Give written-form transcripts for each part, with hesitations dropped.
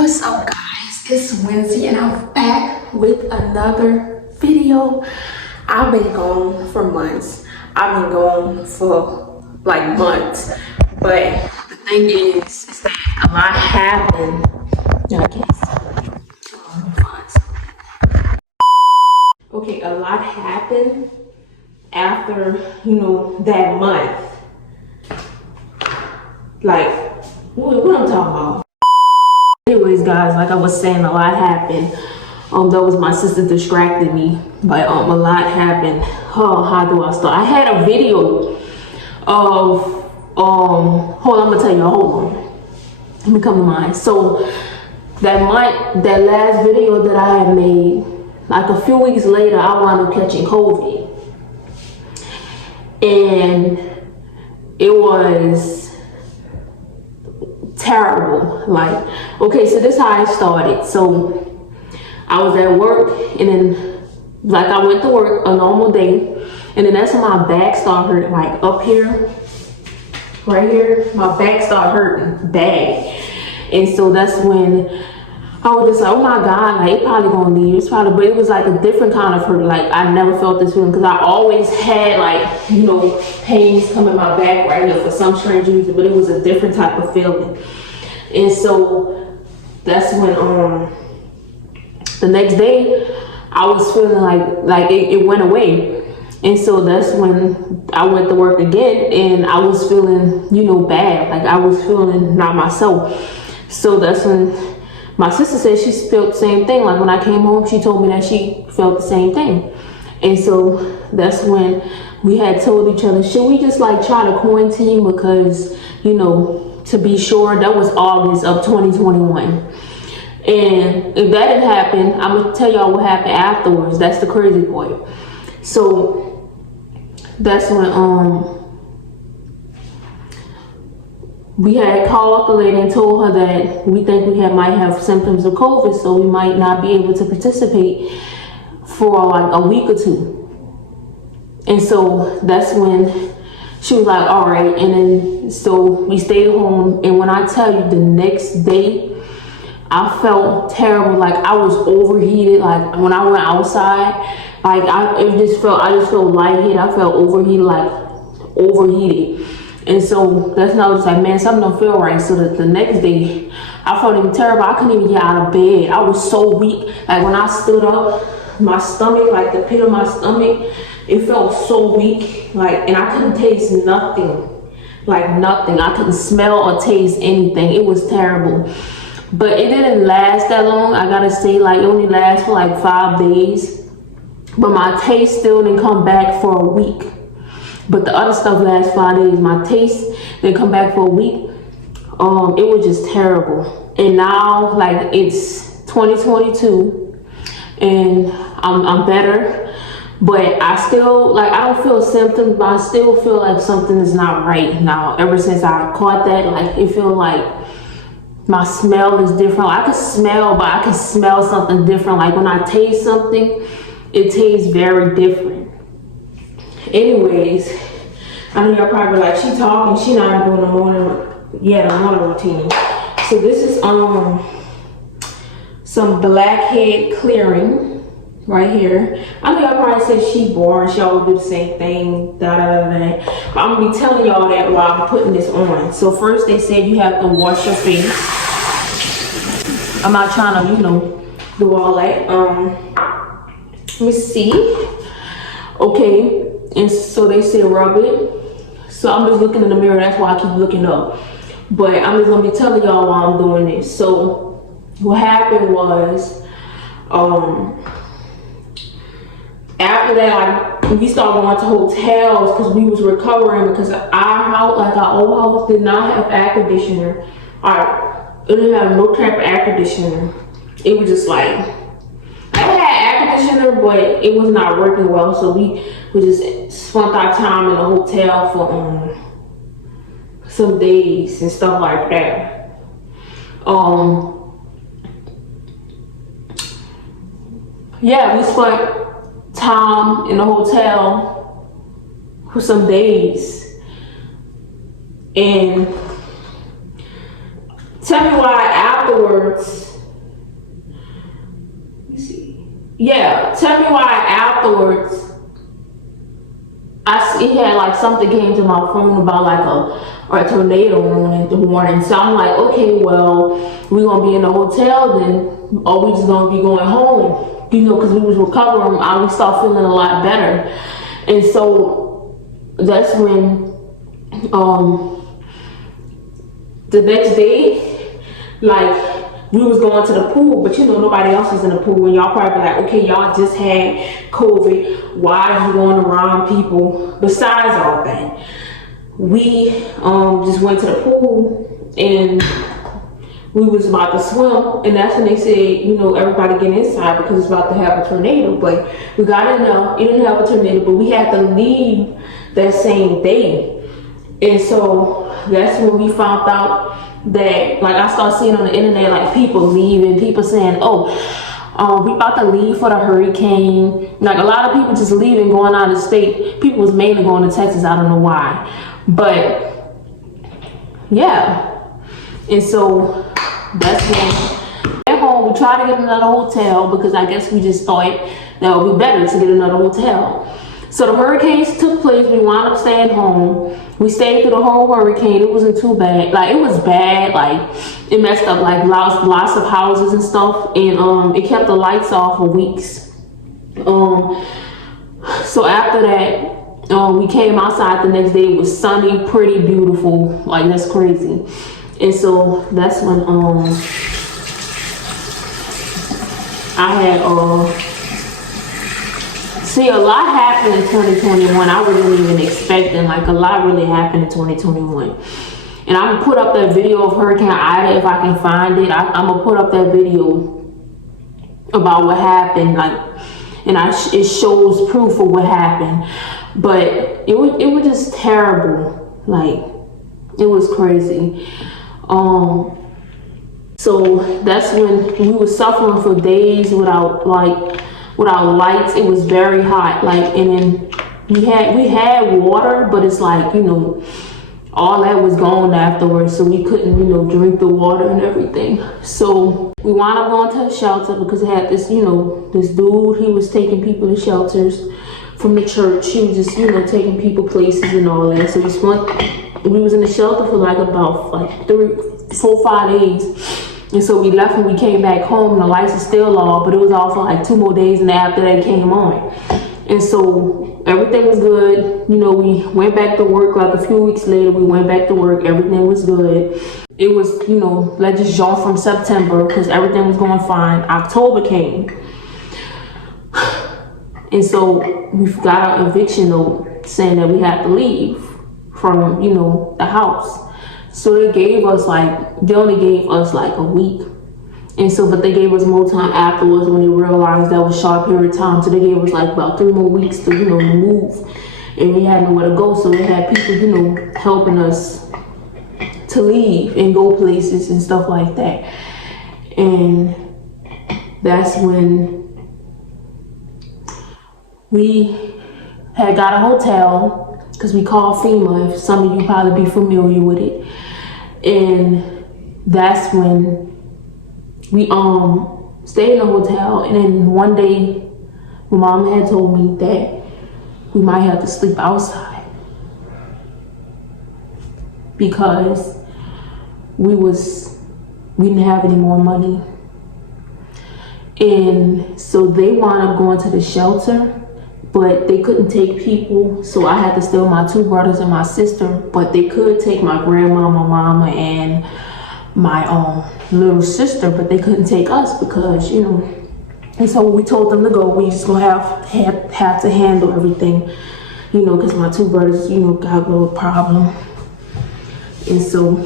What's up, guys? It's Wednesday and I'm back with another video. I've been gone for months. I've been gone for like months. But the thing is that a lot happened. I can't Okay, a lot happened after, that month. Like, what I'm talking about? Anyways, guys, like I was saying, a lot happened. That was my sister distracted me, but a lot happened. Oh, how do I start? I had a video of hold on, I'm gonna tell you. Hold on, let me come to mind. So that last video that I had made, like a few weeks later, I wound up catching COVID, and it was terrible. Like, okay, so this is how I started. So I was at work, and then like I went to work a normal day, and then that's when my back started hurting, like up here, right here, my back started hurting bad. And so that's when I was just like, oh my God, like it probably gonna leave. It's probably, but it was like a different kind of hurt. Like I never felt this feeling because I always had like, pains come in my back right here for some strange reason, but it was a different type of feeling. And so that's when the next day I was feeling like it went away. And so that's when I went to work again, and I was feeling, bad. Like I was feeling not myself. So that's when my sister said she felt the same thing. Like when I came home, she told me that she felt the same thing. And so that's when we had told each other, should we just like try to quarantine? Because, to be sure, that was August of 2021. And if that didn't happen, I'm gonna tell y'all what happened afterwards. That's the crazy part. So that's when we had called up the lady and told her that we think we might have symptoms of COVID, so we might not be able to participate for like a week or two. And so that's when she was like, all right. And then so we stayed home, and when I tell you, the next day I felt terrible. Like I was overheated. Like when I went outside, like I just felt lightheaded. I felt overheated. And so that's when I was like, man, something don't feel right. So the next day I felt even terrible. I couldn't even get out of bed. I was so weak. Like when I stood up, my stomach, like the pit of my stomach, it felt so weak. Like, and I couldn't taste nothing. Like nothing. I couldn't smell or taste anything. It was terrible. But it didn't last that long. I gotta say, like it only lasted for like 5 days. But my taste still didn't come back for a week. But the other stuff lasts 5 days. My taste didn't come back for a week. It was just terrible. And now, like it's 2022, and I'm better. But I still, like, I don't feel symptoms, but I still feel like something is not right now. Ever since I caught that, like it feels like my smell is different. I can smell, but I can smell something different. Like when I taste something, it tastes very different. Anyways, I know y'all probably like, she talking, she not doing the morning routine. So this is some blackhead clearing right here. I know y'all probably say she boring, she always do the same thing, But I'm gonna be telling y'all that while I'm putting this on. So first they said you have to wash your face. I'm not trying to, do all that. Let me see. Okay, and so they said rub it. So I'm just looking in the mirror, that's why I keep looking up. But I'm just gonna be telling y'all why I'm doing this. So what happened was, after that, like we started going to hotels because we was recovering, because our house, like our old house, did not have air conditioner. It didn't have no type of air conditioner. It was just like, I had air conditioner, but it was not working well. So we just spent our time in a hotel for some days and stuff like that. Yeah, we spent time in the hotel for some days. And tell me why after afterwards, let me see. Yeah, tell me why afterwards. It had like something came to my phone about like a tornado warning. So I'm like, okay, well, we're gonna be in the hotel then, or we just gonna be going home, because we was recovering. We start feeling a lot better, and so that's when the next day, like, we was going to the pool, but nobody else was in the pool, and y'all probably like, okay, y'all just had COVID, why are you going around people? Besides all that, we just went to the pool, and we was about to swim, and that's when they said, everybody get inside because it's about to have a tornado. But we got in there, it didn't have a tornado, but we had to leave that same day. And so that's when we found out that, like, I started seeing on the internet, like, people leaving, people saying, we about to leave for the hurricane. Like, a lot of people just leaving, going out of state. People was mainly going to Texas, I don't know why. But, yeah. And so, that's when at home, we tried to get another hotel because I guess we just thought that would be better to get another hotel. So the hurricanes took place. We wound up staying home. We stayed through the whole hurricane. It wasn't too bad. Like, it was bad. Like, it messed up like lots of houses and stuff, and it kept the lights off for weeks. So after that, we came outside the next day. It was sunny, pretty beautiful. Like, that's crazy. And so that's when I had see, a lot happened in 2021. I wasn't even expecting, like, a lot really happened in 2021. And I'm gonna put up that video of Hurricane Ida if I can find it. I'm gonna put up that video about what happened, like, and it shows proof of what happened. But it was just terrible. Like, it was crazy. So that's when we were suffering for days without lights. It was very hot, like, and then we had water, but it's like, all that was gone afterwards, so we couldn't, drink the water and everything. So we wound up going to a shelter because it had this, this dude, he was taking people to shelters from the church. He was just, taking people places and all that. So we was in the shelter for like about 5 days. And so we left and we came back home, and the lights are still off, but it was off for like 2 more days, and after that it came on. And so everything was good. We went back to work like a few weeks later. We went back to work. Everything was good. It was, let's just jump from September because everything was going fine. October came. And so we got an eviction note saying that we had to leave from, the house. So they only gave us like a week. And so, but they gave us more time afterwards when they realized that was a short period of time. So they gave us like about 3 more weeks to, move. And we had nowhere to go. So they had people, helping us to leave and go places and stuff like that. And that's when we had got a hotel because we called FEMA, if some of you probably be familiar with it. And that's when we stayed in the hotel, and then one day my mom had told me that we might have to sleep outside because we didn't have any more money. And so they wound up going to the shelter, but they couldn't take people, so I had to stay with my 2 brothers and my sister. But they could take my grandma, my mama, and my little sister, but they couldn't take us because, And so when we told them to go, we just gonna have to handle everything, because my 2 brothers, got a little problem. And so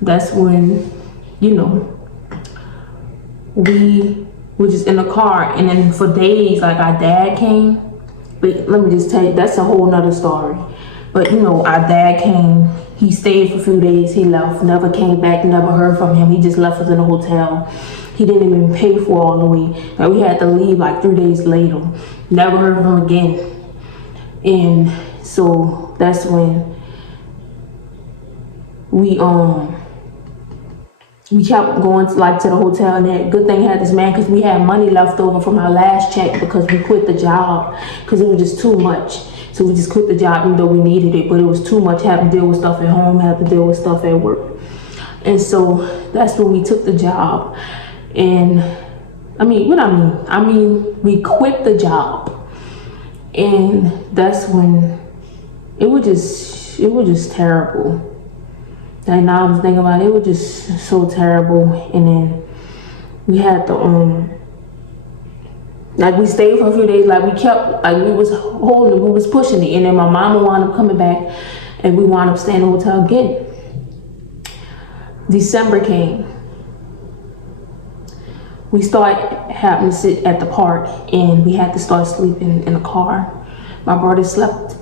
that's when, we were just in the car, and then for days, like, our dad came. But let me just tell you, that's a whole nother story. But our dad came, he stayed for a few days, he left, never came back, never heard from him. He just left us in the hotel. He didn't even pay for all the way. Like, we had to leave like 3 days later. Never heard from him again. And so that's when we we kept going to, like, to the hotel, and that good thing had this man, because we had money left over from our last check because we quit the job because it was just too much. So we just quit the job even though we needed it, but it was too much. Having to deal with stuff at home, having to deal with stuff at work. And so that's when we took the job. And we quit the job. And that's when it was just terrible. And now I'm thinking about it, it was just so terrible. And then we had to like, we stayed for a few days, like we kept, like, we was holding it, we was pushing it. And then my mama wound up coming back, and we wound up staying in the hotel again. December came. We started having to sit at the park, and we had to start sleeping in the car. My brother slept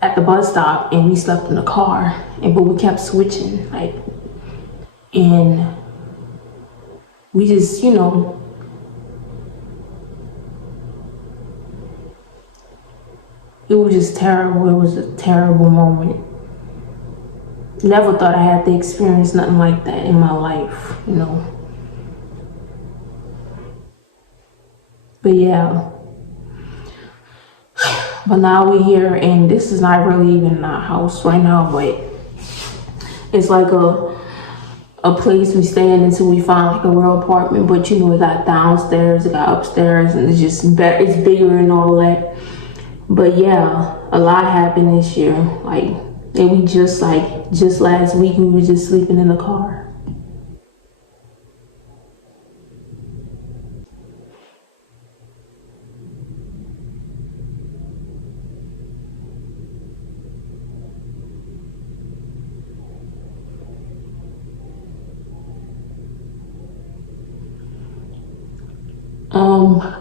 at the bus stop, and we slept in the car. But we kept switching, like, and we just, it was just terrible. It was a terrible moment. Never thought I had to experience nothing like that in my life, But yeah. But now we're here, and this is not really even our house right now, but it's like a place we stay in until we find like a real apartment. But it got downstairs, it got upstairs, and it's bigger and all that. But yeah, a lot happened this year. Like, and we just last week we were just sleeping in the car.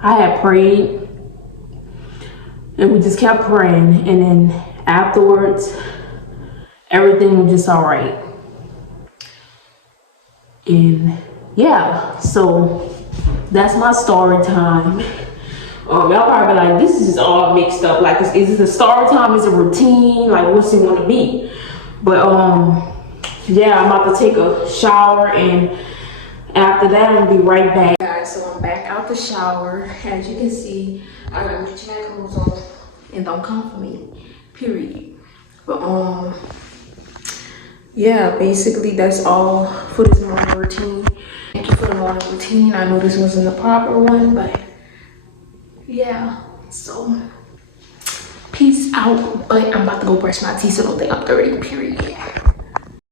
I had prayed, and we just kept praying, and then afterwards, everything was just all right. And yeah, so that's my story time. Y'all probably be like, this is just all mixed up. Like, is it a story time? Is it a routine? Like, what's it gonna be? But yeah, I'm about to take a shower, and after that, I'm gonna be right back. Guys, so I'm back out the shower. As you can see, I gotta put my clothes on, and don't come for me, period. But yeah, basically that's all for this morning routine. Thank you for the morning routine. I know this wasn't the proper one, but yeah, so peace out. But I'm about to go brush my teeth, so don't think I'm dirty, period.